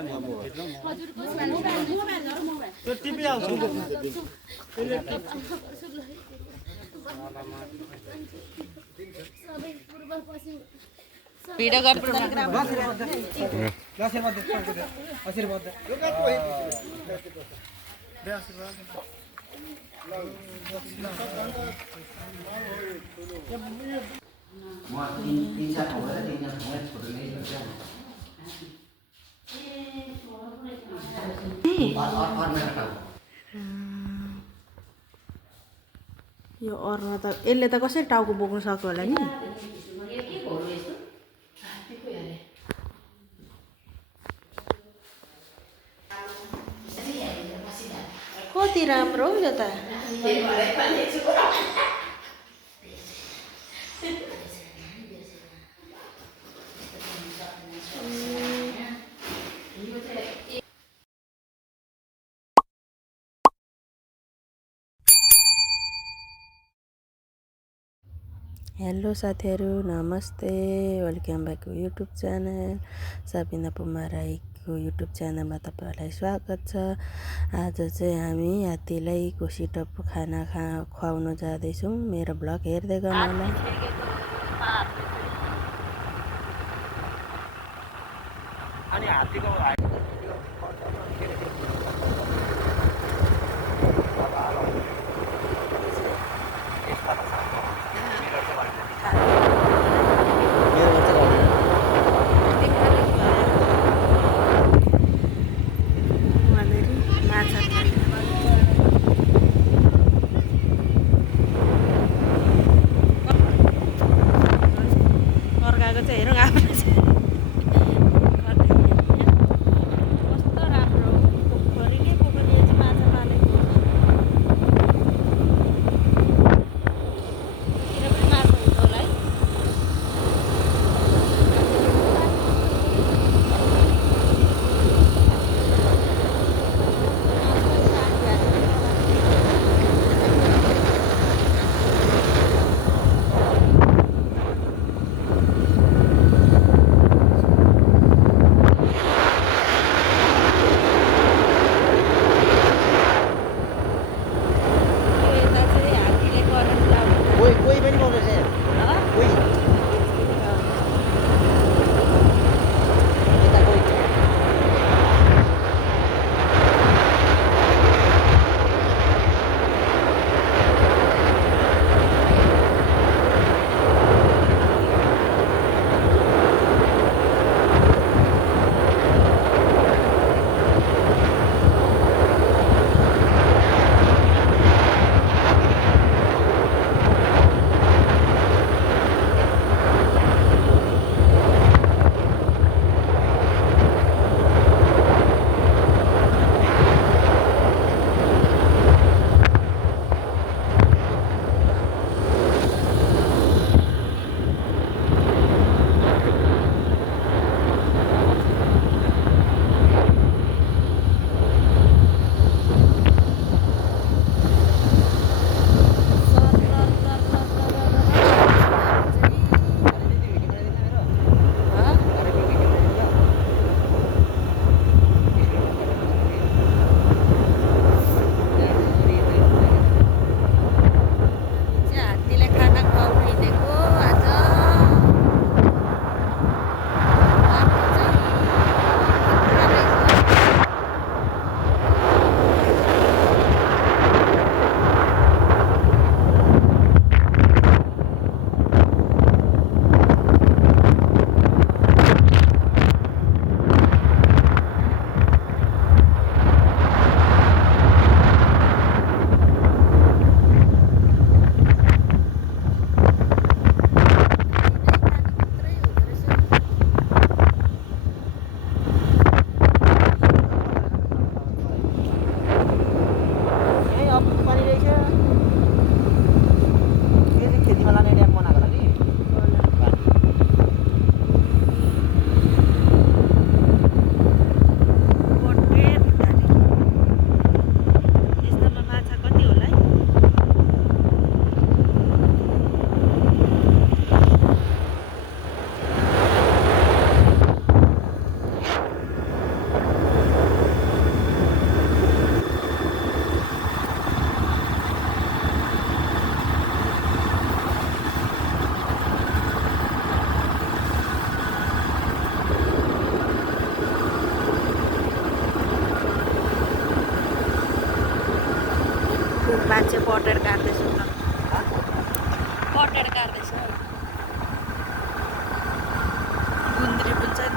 Video यो earn त यसले त कसरी टाउको बोक्न सक्यो होला नि कति राम्रो हौ यो त हेलो साथीहरू नमस्ते welcome back to YouTube channel Sabina Puma राईको युट्युब च्यानलमा तपाईहरुलाई स्वागत छ। आज चाहिँ हामी हात्तीलाई कोसी टप्पु खाना खुवाउन जाँदैछौँ। मेरो ब्लग हेर्दै गर्नु होला। अनि हात्तीको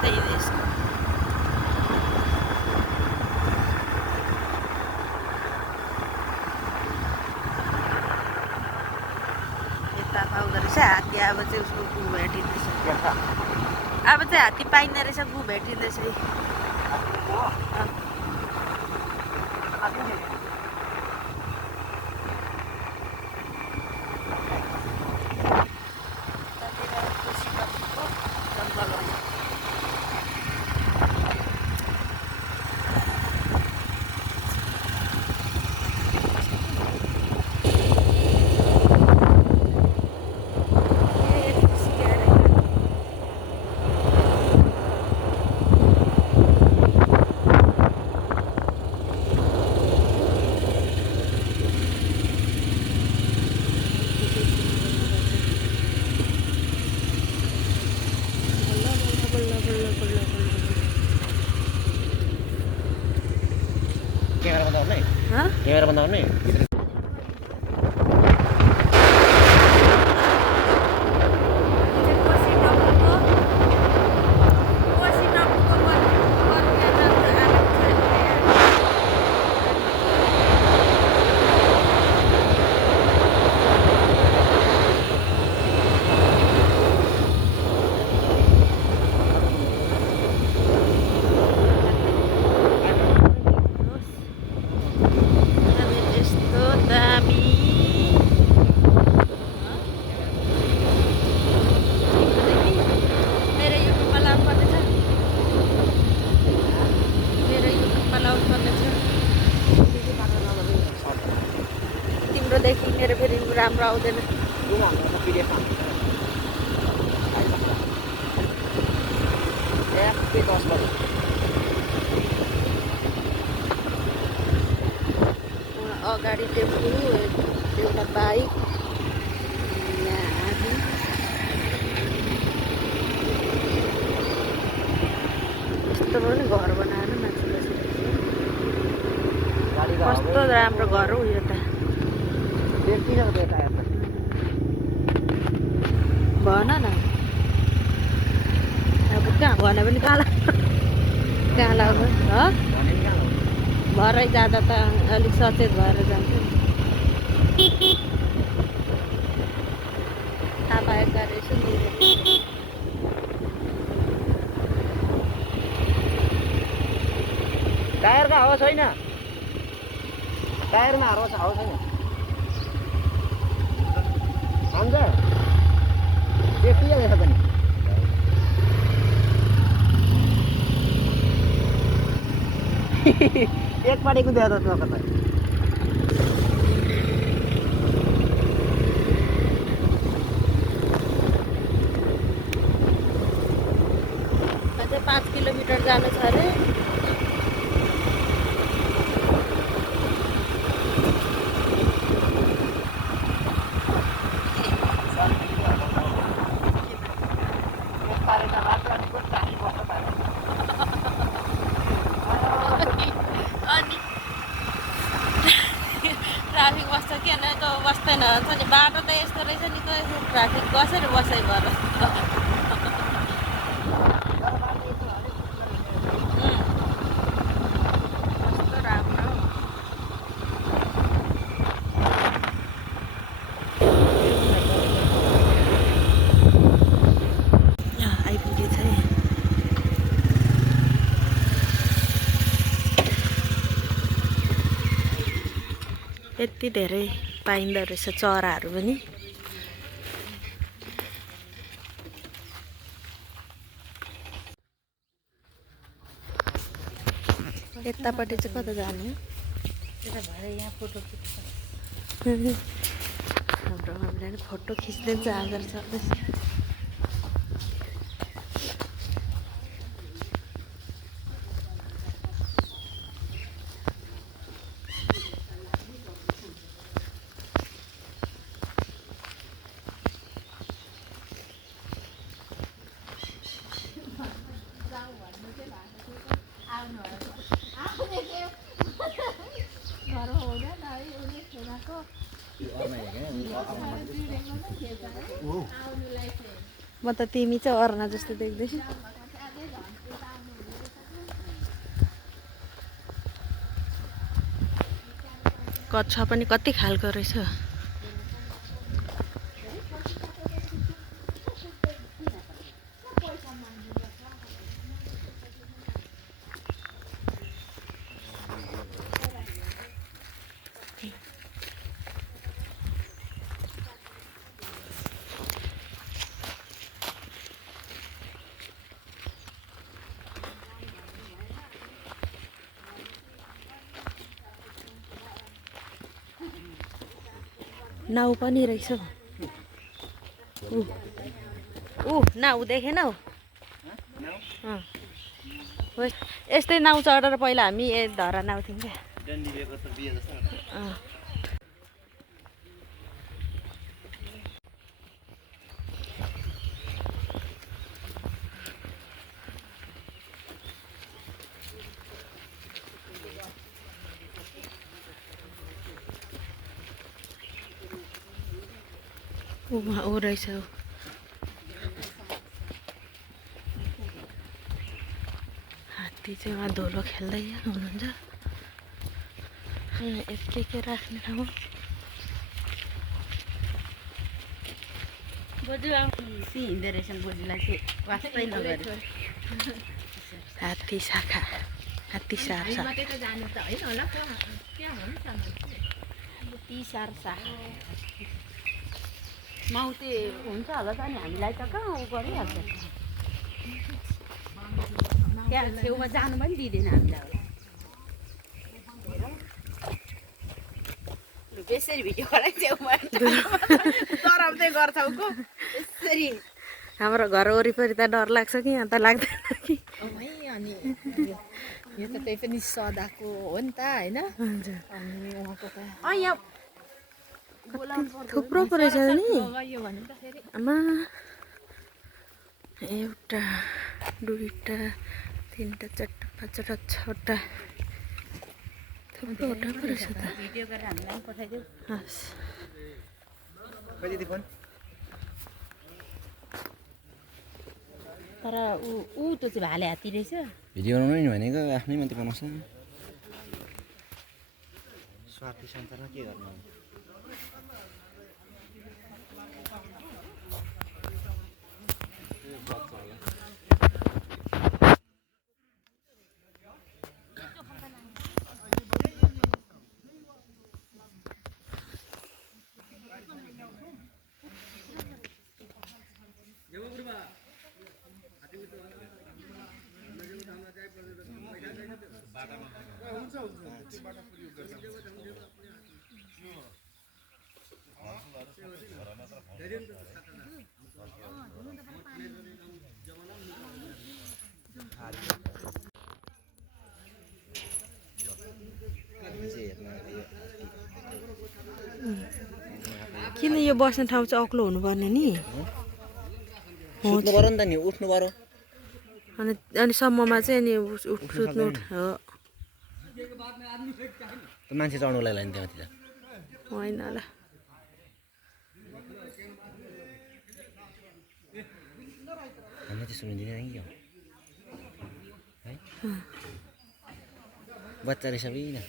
त्यही रहेछ यता पाउँदो रहेछ हात्ती अब चाहिँ उसको गु भेटिँदैछ अब चाहिँ हात्ती पाइँदो रहेछ गु भेटिँदैछ Kamera benda ni. तिम्रोदेखि मेरो फेरि राम्रो आउँदैन अगाडि टेम्पो एउटा बाइक यस्तो पनि घर बनाएर मान्छे बसिरहेको छ कस्तो राम्रो घर हो यो त भन न अब कहाँ भने पनि कहाँ लाग्नु भरै जाँदा त अलिक सचेत भएर जान्छ नि थाहा पाएका रहेछु नि टायरमा हावा छैन टायरमा हावा छैन हुन्छ सेफ्टी रहेछ पनि एकपट्टि कुद्यो त कता अझै 5 किलोमिटर जानु छ अरे ट्राफिक बस्छ किन त बस्दैन भन्छ नि बाटो त यस्तो रहेछ नि त ट्राफिक कसरी बसाइ भएर कस्तो राम्रो आइपुगेछ है यति धेरै पाइँदो रहेछ चराहरू पनि यतापट्टि चाहिँ कता जाने यहाँ फोटो हाम्रो हामीले नि फोटो खिच्दै जाँदो रहेछ म त तिमी चाहिँ अर्ना जस्तो देख्दैछु कच्छ पनि कति खालको रहेछ। नाउ पनि रहेछ। नाउ देखेनौ? यस्तै नाउ चढेर पहिला हामी धरा नाउ थियौँ क्या। ऊ रहेछ। हात्ती चाहिँ उहाँ धुलो खेल्दै हुनुहुन्छ। के राख्ने ठाउँ। बोजू हिँड्दो रहेछन् बोजूलाई चाहिँ वास्तै नगरे। हात्ती शाखा हात्ती सार मात्रै त जानु त होइन होला त्यहाँ हुन्छ ती सार शाखा माउते हुन्छ होला त नि हामीलाई त कहाँ उ गरिहाल्छ त्यहाँ छेउमा जानु पनि दिँदैन हामीलाई बेसरी भिडियो होला छेउमा डराउँदै गर्छौ को यसरी हाम्रो घर वरिपरि त डर लाग्छ कि यहाँ त लाग्दैन कि अनि यो त त्यही पनि सदाको हो नि त होइन अनि उहाँको त यहाँ थुप्रो पो रहेछ नि यो भन्नु त फेरि आमा एउटा दुईटा तिनटा चारटा पाँचवटा छवटा थुप्रोवटा पो रहेछ त भिडियो गरेर हामीलाई पठाइदेऊ हस् तर ऊ त्यो चाहिँ भाले हात्ती रहेछ भिडियो बनाउनु नि भनेको आफ्नै मात्रै बनाउँछ स्वार्थी संसारमा के गर्नु किन यो बस्ने ठाउँ चाहिँ अग्लो हुनुपर्ने नि सुत्नु पर्यो नि त नि उठ्नु पर्यो अनि सम्ममा चाहिँ अनि सुत्नु हो मान्छे चढ्नुको लागि नि त्यहाँतिर होइन ल हामी चाहिँ सुनिदिँदैन कि है बच्चा रहेछ सबैजना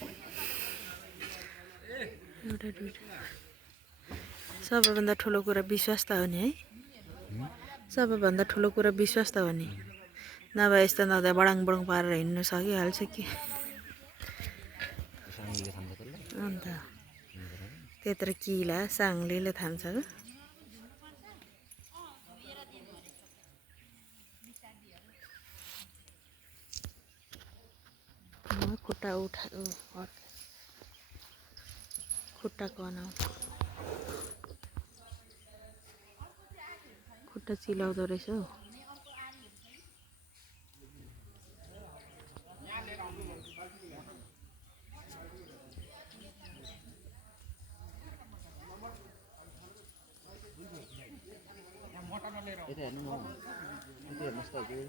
एउटा दुईटा सबैभन्दा ठुलो कुरा विश्वास त हो नि है सबैभन्दा ठुलो कुरा विश्वास त हो नि नभए यस्तो नहुँदा बडाङ बडाङ पारेर हिँड्नु सकिहाल्छ कि अन्त त्यत्रो किला साङ्लीले थाम्छ खुट्टा खुट्टा गनाउँछ खुट्टा चिलाउँदो रहेछ हौ यता हेर्नु न यता हेर्नुहोस् त हजुर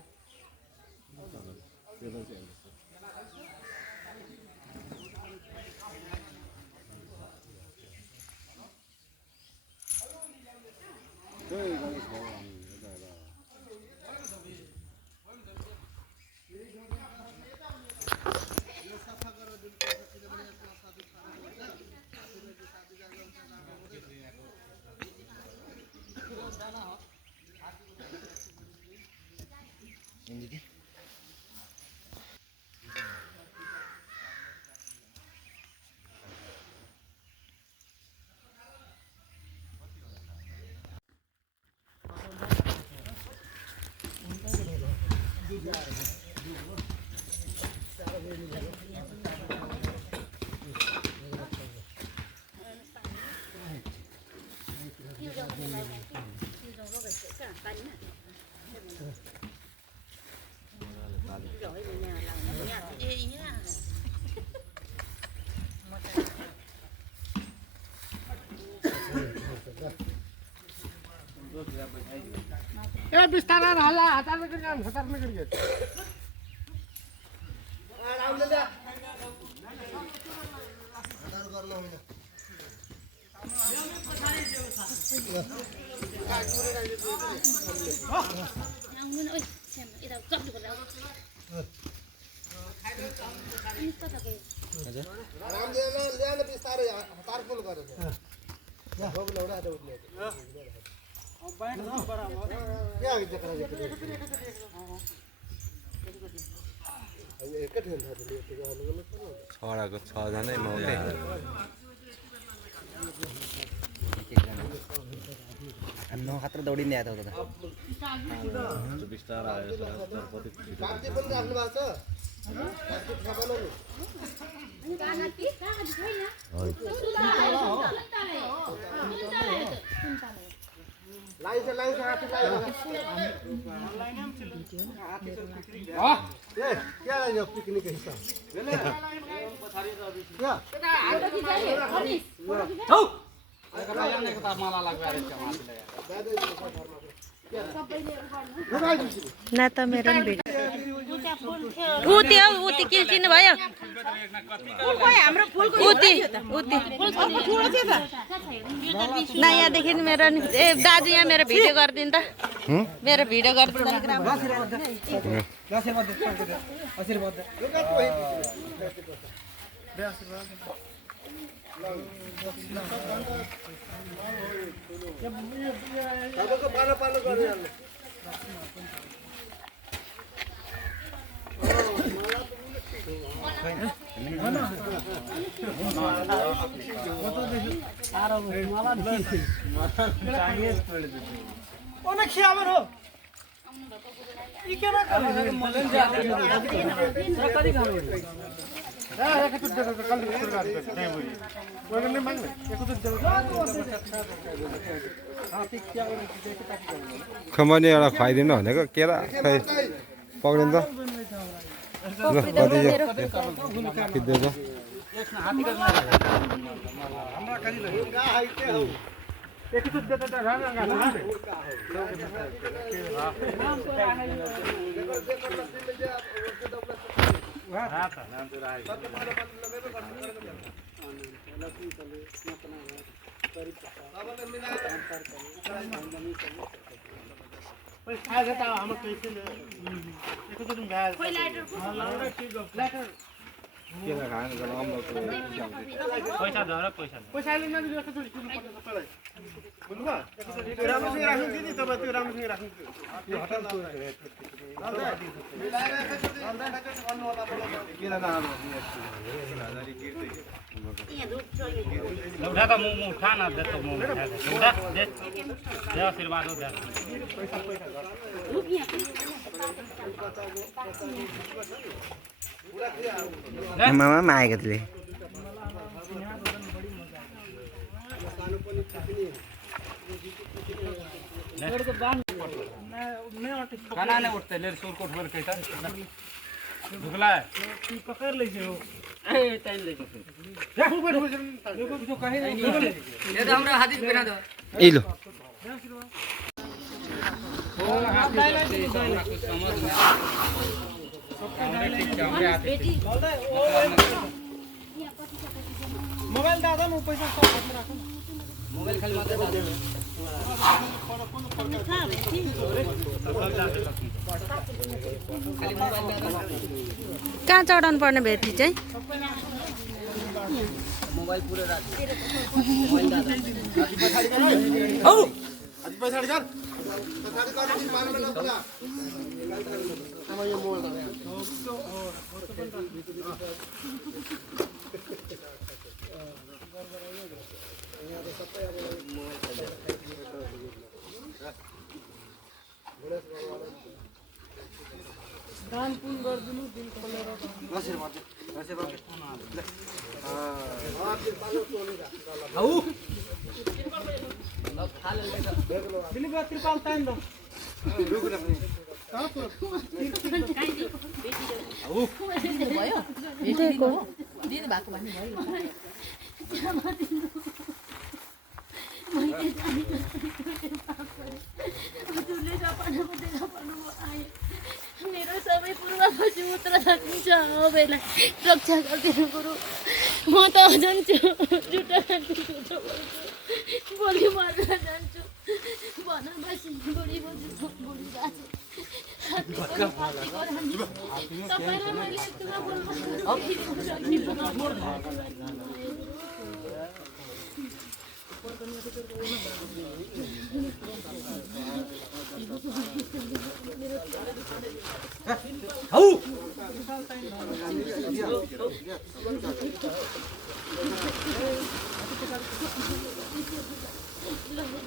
ए बिस्तारा हल्ला हतार कर काम खतर में करिए राम ले ले हतार कर लो राम ले बिस्तारा हतार फुल कर या हो लौड़ा दे उठले क्या जकरा छडाको 6 जनै मौले अन्नो खतरा दौडिने आएको त बिस्तारा आयो सरपति काट्दै पनि राख्नु भएको छ लाइस लाइस हाथी लाइस हां ए क्या यो पिकनिक के हिसाब क्या हौ आने को माला लगा रे ना त मेरो नि भिडियो उति किल्चिनु भयो उति ना यहाँदेखि मेरो नि ए दाजु यहाँ मेरो भिडियो गरिदिनु त मेरो भिडियो गरिदिनु सबको पालो पालो गर्नु खम्बनी एउटा खुवाइदिनु भनेको केरा खै पक्रिन्छ ल कति खिच्दैछ मामा मागेको थिए खाना उठते ले सुर कोठ बर कहता दुगला पकड़ ले जे ए टाइम ले देखो बैठ देखो जो कहे ये तो हमरा हाथी बना दो ए लो मोबाइल दादा म पैसा सब हातमा राख्नु मोबाइल खाली मात्र दादे कहाँ चढाउनु पर्ने भेटी चाहिँ मोबाइल पुरै राख मोबाइल दादा हौ आज पछाडी कर पछाडी कर दिन मार्न नपुरा अब यो मोबाइल भयो दिनु भएको भन्ने भयो मेरो सबै पूर्वपछि उत्तराखण्ड छ अबेलाई रक्षा गरिदिनु कुरो म त जान्छु जुटा भोलि मर्न जान्छु भन बसी बुढी बोजू बुढी बाजे तपाईँलाई मैले यत्रो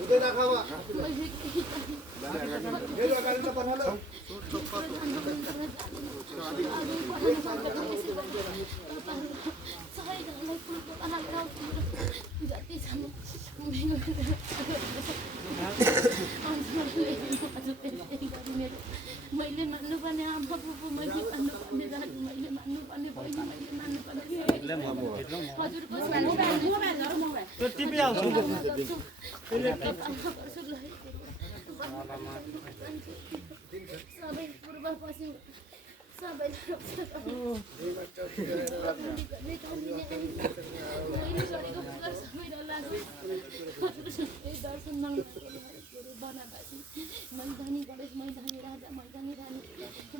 उदय राखावा मेरो अगाडि त पठालो मैले मान्नुपर्ने आमा बुबु मैले मान्नुपर्ने दाजु मैले मान्नुपर्ने बहिनी मैले मान्नुपर्ने हजुरको सबै पूर्व पश्चिम सबैलाई दर्शन बनावासी मैदानी गणेश मैदानी राजा मैदानी रानी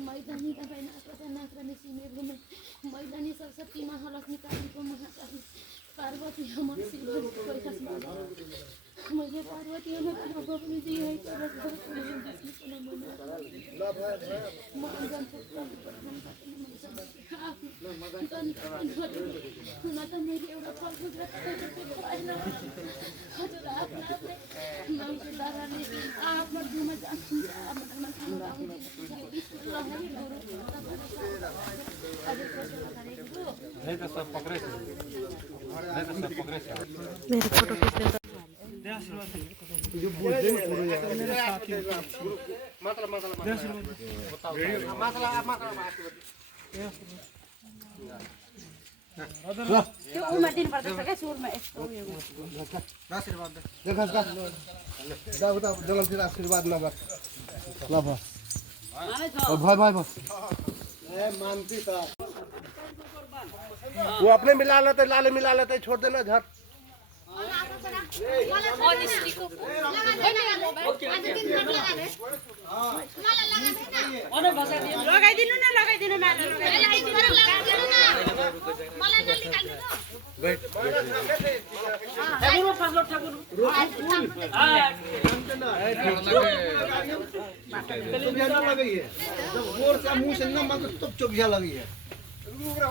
मैदानी तपाईँ नाचपचा नाचरानी सिमेर घुमे मैदानी सरस्वती महालक्ष्मी कालीको महाकाली पार्वती अमर शिव मैले पार्वती अमर पनि हुन त मैले एउटा फलफुल हजुर आफ्नो जिउमा जानुहुन्छ मेरो फोटो खिच्ने त्यो उमा दिनुपर्छ क्या सुरमा यस्तो उयो आशीर्वाद देखास का जाऊ त जगलतिर आशीर्वाद नगर ल भ भाइ भाइ ए मानती त वो अपने मिला लेते लाले मिला लेते छोड़ देना झट लगाइदिनु न लगाइदिनु मुंह से ना मतलब तो चुप लगी है छोड़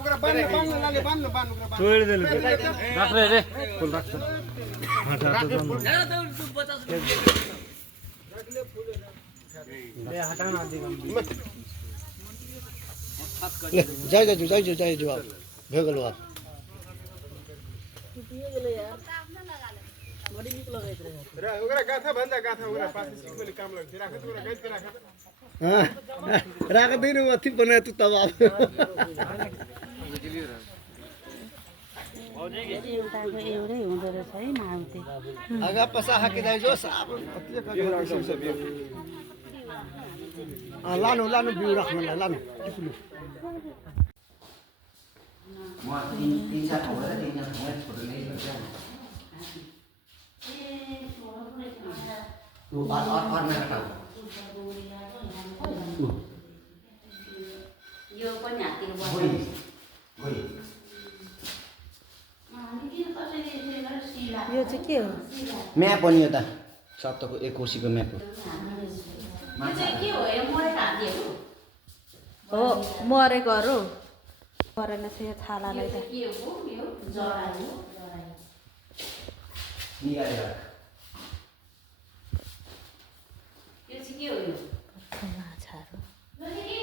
दे रख रे फुल रख जाई जो आप भेगलो आप ओकरा गाथा भन्दा गाथा ओकरा पास सिक्ने काम लाग्छ राख त ओकरा गइत राख राख दिनु अति बनाए त तब एउटै हुँदो रहेछ है माउते आगा पसा हाकिँदै जो साब लानु लानु बिउ राख्नुलाई लानु टिप्नु म तीन चार ठाउँ गएर तीन चार ठाउँ फोटो ल्याइसक्छ त्यो बात अर्को ठाउँ यो पनि हाततिर गई गई यो चाहिँ के हो म्याप हो नि यो त सप्तको एक कोसीको म्याप हो के हो यो मरेको हात्तीहरू हो मरेकोहरू मरेन थियो छालालाई त के हो यो जरा हो निगारेर यो चाहिँ के हो यो माछाहरू के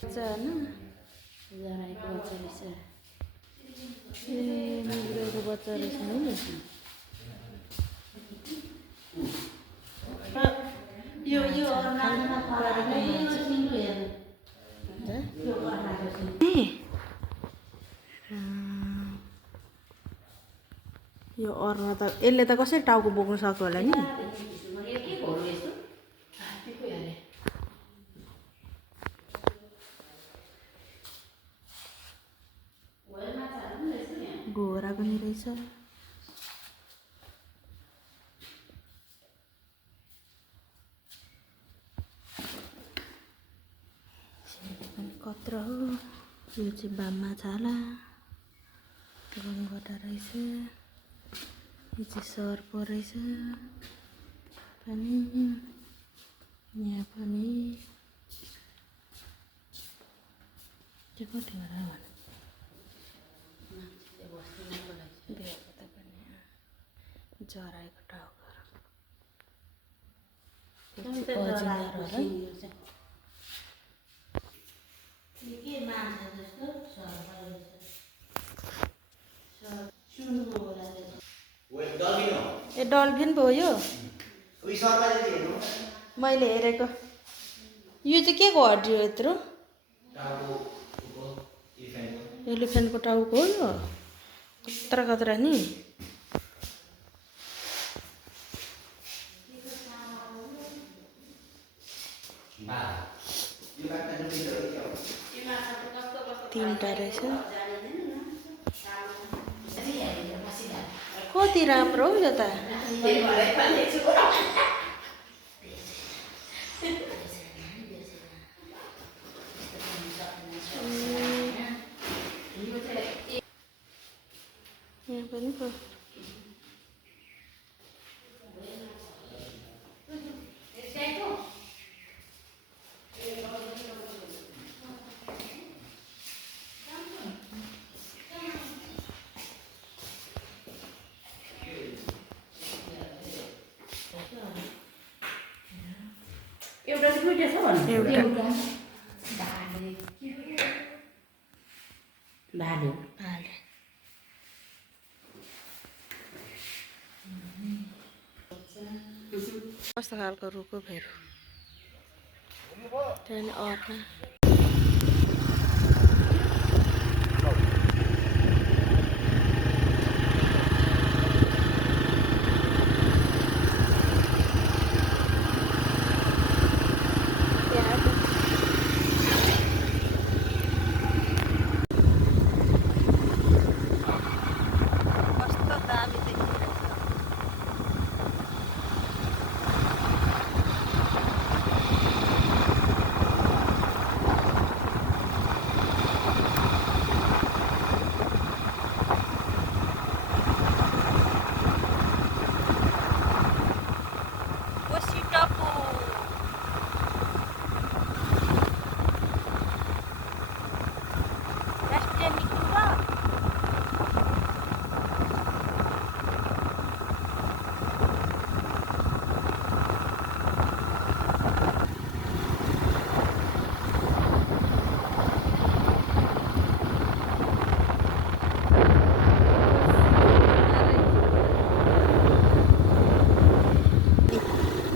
बच्चा होइन जराएको बच्चा रहेछ ए मुजुरेको बच्चा रहेछ नि यो अर्नामा यो अर्ना त यसले त कसरी टाउको बोक्नु सक्यो होला नि घोरा पनि रहेछ कत्रो हो यो चाहिँ बाममा छाला गङ्गटा रहेछ यो चाहिँ सर्प रहेछ पनि यहाँ पनि चाहिँ कति होला बिहाको त पनि जराएको टाउको अजिङ्गर होला के मान्छे जस्तो ए डल्फिन पो हो यो मैले हेरेको यो चाहिँ के को हड्डी हो यत्रो एलिफेन्टको टाउको हो यो कत्रा कत्रा नि तीनटा रहेछ कति राम्रो हो यो त यहाँ पनि पो एउटा चाहिँ दुईटा छ भन्नु एउटा भाले भाले कस्तो खालको रुखो फेरि त्यहाँदेखि अर्ना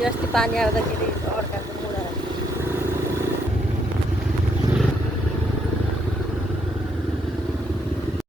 अस्ति पानी आउँदाखेरि अर्काको मुढा